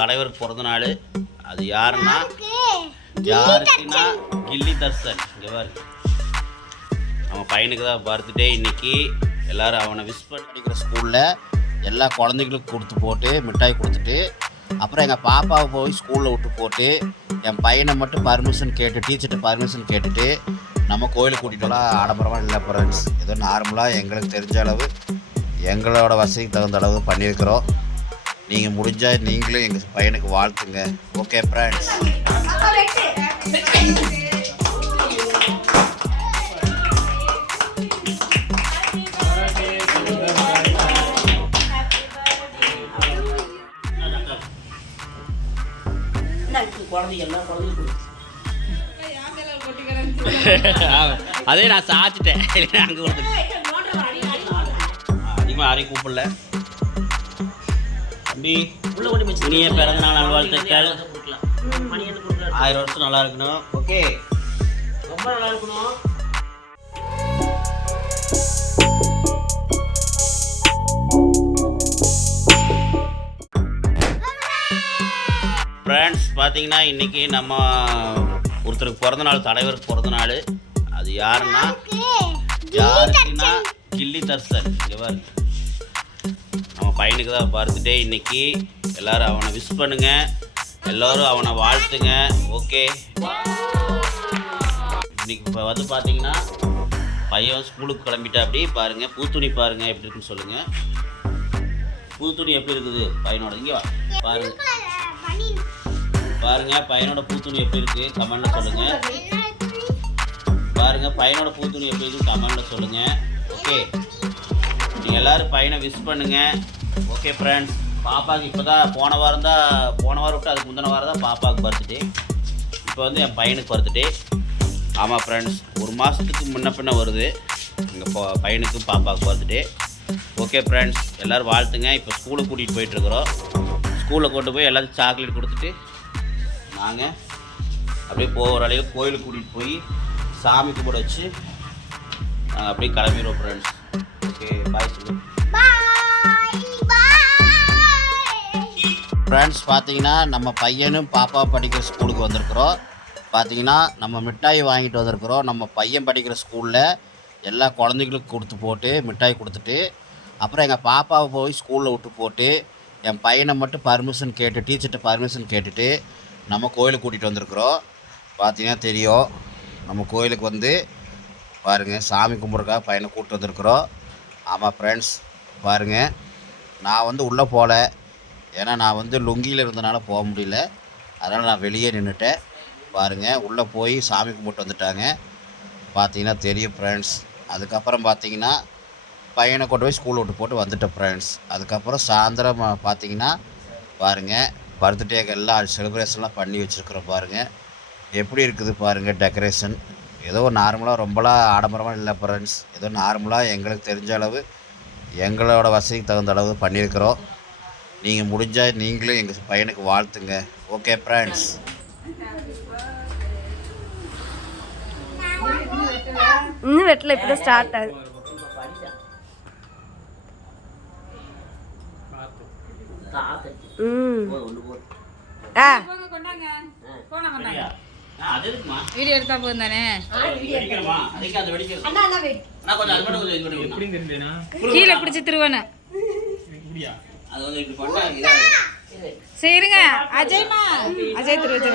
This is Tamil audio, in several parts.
தலைவருக்கு பிறந்த நாள். அது யாருன்னா கில்லி தர்சன். இங்கே பாரு, அவன் பையனுக்கு தான் பர்த்டே இன்னைக்கு. எல்லோரும் அவனை விஷ் பண்ணிக்கிற ஸ்கூலில் எல்லா குழந்தைகளுக்கும் கொடுத்து போட்டு மிட்டாய் கொடுத்துட்டு, அப்புறம் எங்கள் பாப்பாவை போய் ஸ்கூலில் விட்டு போட்டு என் பையனை மட்டும் பர்மிஷன் கேட்டு டீச்சர்கிட்ட பர்மிஷன் கேட்டுட்டு நம்ம கோயிலுக்கு கூட்டிகிட்டுலாம் ஆடம்பரமாக இல்லை ஃப்ரெண்ட்ஸ். ஏதோ நார்மலாக எங்களுக்கு தெரிஞ்ச அளவு எங்களோட வசதிக்கு தகுந்த அளவு பண்ணியிருக்கிறோம். நீங்கள் முடிஞ்சால் நீங்களும் எங்கள் பையனுக்கு வாழ்த்துங்க. Okay friends. அதே நான் சாச்சிட்டேன். அங்கே அதிகமாக யாரையும் கூப்பிடல. தம்பி இனிய பிறந்த நாள் நல்வாழ்த்துக்கள். 1000 வருஷம் நல்லா இருக்கணும். ஓகே, ரொம்ப நல்லா இருக்கணும். ஃப்ரெண்ட்ஸ் பார்த்தீங்கன்னா இன்றைக்கி நம்ம ஒருத்தருக்கு பிறந்த நாள், தலைவருக்கு பிறந்த நாள். அது யாருன்னா கில்லி தர்சன். இங்கே பாரு, நம்ம பையனுக்கு தான் பர்த்டே இன்னைக்கு. எல்லோரும் அவனை விஷ் பண்ணுங்க, எல்லோரும் அவனை வாழ்த்துங்க. ஓகே, இன்னைக்கு இப்போ வந்து பார்த்தீங்கன்னா பையன் ஸ்கூலுக்கு கிளம்பிட்டா. அப்படி பாருங்கள், பூத்துணி பாருங்கள் எப்படி இருக்குன்னு சொல்லுங்கள். பூத்துணி எப்படி இருக்குது பையனோட? இங்கே பாருங்கள் பையனோட பூத்துணி எப்படி இருக்குது கமெண்ட்டில் சொல்லுங்கள். பாருங்கள் பையனோட பூத்துணி எப்படி இருக்குது கமெண்ட்டில் சொல்லுங்கள். ஓகே, நீங்கள் எல்லோரும் பையனை விஷ் பண்ணுங்கள். ஓகே ஃப்ரெண்ட்ஸ், பாப்பாவுக்கு இப்போ தான் போன வாரம் விட்டு அதுக்கு முந்தின வாரம் தான் பாப்பாவுக்கு பர்த்டே. இப்போ வந்து என் பையனுக்கு பர்த்டே. ஆமாம் ஃப்ரெண்ட்ஸ், ஒரு மாதத்துக்கு முன்ன பின்ன வருது எங்கள் பையனுக்கும் பாப்பாவுக்கு பர்த்டே. ஓகே ஃப்ரெண்ட்ஸ், எல்லோரும் வாழ்த்துங்க. இப்போ ஸ்கூலுக்கு கூட்டிகிட்டு போயிட்டுருக்குறோம். ஸ்கூலில் கொண்டு போய் எல்லாத்துக்கும் சாக்லேட் கொடுத்துட்டு நாங்கள் அப்படியே போகிற அளவுக்கு கோயிலுக்கு கூட்டிகிட்டு போய் சாமி கும்பிட வச்சு நாங்கள் அப்படியே கிளம்பிடுவோம் ஃப்ரெண்ட்ஸ். ஓகே, பாய் சொல்லு. ஃப்ரெண்ட்ஸ் பார்த்தீங்கன்னா நம்ம பையனும் பாப்பா படிக்கிற ஸ்கூலுக்கு வந்திருக்கிறோம். பார்த்தீங்கன்னா நம்ம மிட்டாய் வாங்கிட்டு வந்திருக்கிறோம். நம்ம பையன் படிக்கிற ஸ்கூலில் எல்லா குழந்தைகளுக்கும் கொடுத்து போட்டு மிட்டாய் கொடுத்துட்டு, அப்புறம் எங்கள் பாப்பாவை போய் ஸ்கூலில் விட்டு போட்டு என் பையனை மட்டும் பர்மிஷன் கேட்டு டீச்சர்கிட்ட பர்மிஷன் கேட்டுட்டு நம்ம கோயிலுக்கு கூட்டிகிட்டு வந்திருக்கிறோம். பார்த்தீங்கன்னா தெரியும், நம்ம கோயிலுக்கு வந்து பாருங்கள் சாமி கும்பிட்றக்காக பையனை கூப்பிட்டு வந்திருக்கிறோம். ஆமாம் ஃப்ரெண்ட்ஸ், பாருங்கள் நான் வந்து உள்ளே போகல, ஏன்னா நான் வந்து லுங்கியில் இருந்தனால போக முடியல. அதனால் நான் வெளியே நின்றுட்டேன். பாருங்கள் உள்ளே போய் சாமி கும்பிட்டு வந்துட்டாங்க. பார்த்தீங்கன்னா தெரியும் ஃப்ரெண்ட்ஸ். அதுக்கப்புறம் பார்த்தீங்கன்னா பையனை கொண்டு போய் ஸ்கூல் விட்டு போட்டு வந்துட்டேன் ஃப்ரெண்ட்ஸ். அதுக்கப்புறம் சாயந்தரம் பார்த்தீங்கன்னா பாருங்கள் பர்த்டேக்கு எல்லாம் செலிப்ரேஷன்லாம் பண்ணி வச்சுருக்குறோம். பாருங்கள் எப்படி இருக்குது பாருங்கள் டெக்கரேஷன். ஏதோ நார்மலாக ரொம்பலாம் ஆடம்பரமாக இல்லை ஃப்ரெண்ட்ஸ். ஏதோ நார்மலாக எங்களுக்கு தெரிஞ்ச அளவு எங்களோட வசதிக்கு தகுந்த அளவு பண்ணியிருக்கிறோம். நீங்கள் முடிஞ்சால் நீங்களும் எங்கள் பையனுக்கு வாழ்த்துங்க. Okay friends. இன்னும் வெட்டில் இப்போ ஸ்டார்ட் ஆகுது. வீடியோ எடுத்தா போதும் தானே. கீழே பிடிச்சி திருவன சரிங்க. அஜய்மா, அஜய் திருவச்ச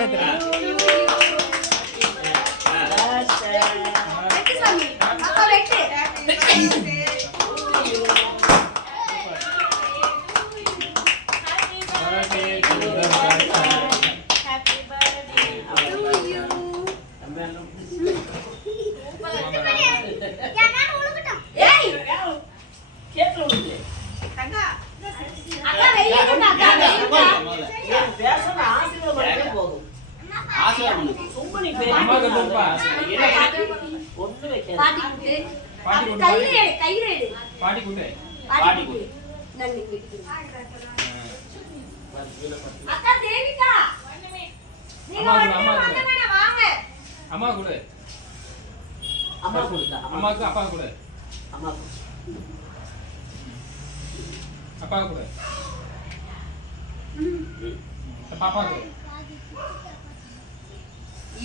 அம்மா கூட அம்மாக்கு அப்பா கூட அப்பா கூட பாப்பாக்கு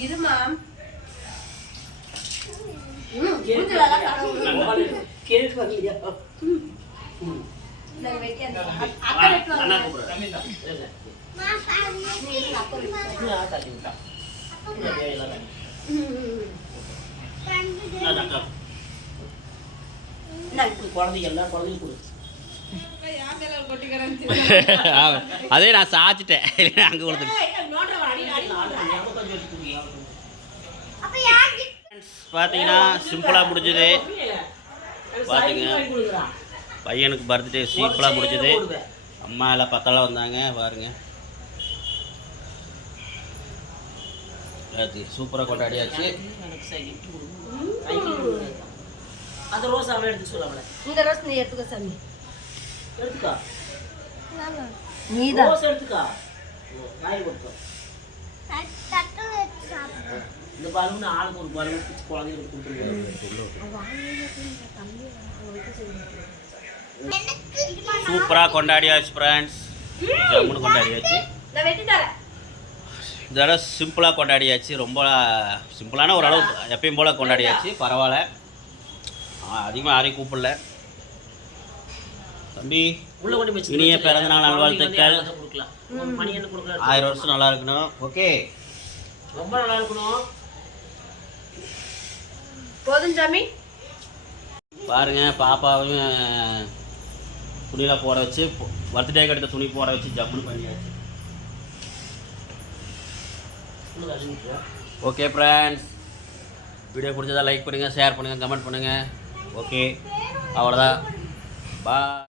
இருமா அதே நான் சாச்சிட்டேன் அங்கே கொடுத்து பார்த்தீங்கன்னா சிம்பிளாக முடிஞ்சது. பார்த்துங்க பையனுக்கு பர்த்டே சிம்பிளாக முடிஞ்சது. அம்மா எல்லாம் பத்தெல்லாம் வந்தாங்க பாருங்க. சூப்பராக கொண்டாடியாச்சு. அந்த ரோஸ் அவளை எடுத்து சொல்ல அவளை இந்த ரோஸ் நீ எடுத்துக்க சாமி. எடுத்துக்கா நீதான் ரோஸ் எடுத்துக்கா வாய் கொடுத்தோம். இந்த பலூன் ஆளுக்கு ஒரு பலூன் பிடிச்சி குழந்தைங்களுக்கு கொடுத்துருக்காங்க. சூப்பராக கொண்டாடியாச்சு ஃப்ரெண்ட்ஸ். ஜம்முன்னு கொண்டாடியாச்சு. நான் வெட்டி தரேன். இதெல்லாம் சிம்பிளாக கொண்டாடியாச்சு. ரொம்ப சிம்பிளான ஓரளவு எப்பயும் போல் கொண்டாடியாச்சு. பரவாயில்ல, அதிகமாக யாரையும் கூப்பிடல. தம்பி உள்ள கொண்டு போய் இனிய பிறந்தநாள் நல்வாழ்த்துக்கள். கொடுக்கலாம். ஒரு மணி என்ன கொடுக்கலாம். 1000 வருஷம் நல்லா இருக்கணும். ஓகே, ரொம்ப நல்லா இருக்கணும். போதும் சாமி. பாருங்க பாப்பாவையும் துணியில் போட வச்சு பர்த்டேக்கு எடுத்த துணி போட வச்சு ஜம்முன்னு பண்ணியாச்சு. ஓகே ஃப்ரெண்ட்ஸ், வீடியோ பிடிச்சதா லைக் பண்ணுங்கள், ஷேர் பண்ணுங்கள், கமெண்ட் பண்ணுங்கள். ஓகே, அவ்வளோதான். பாய்.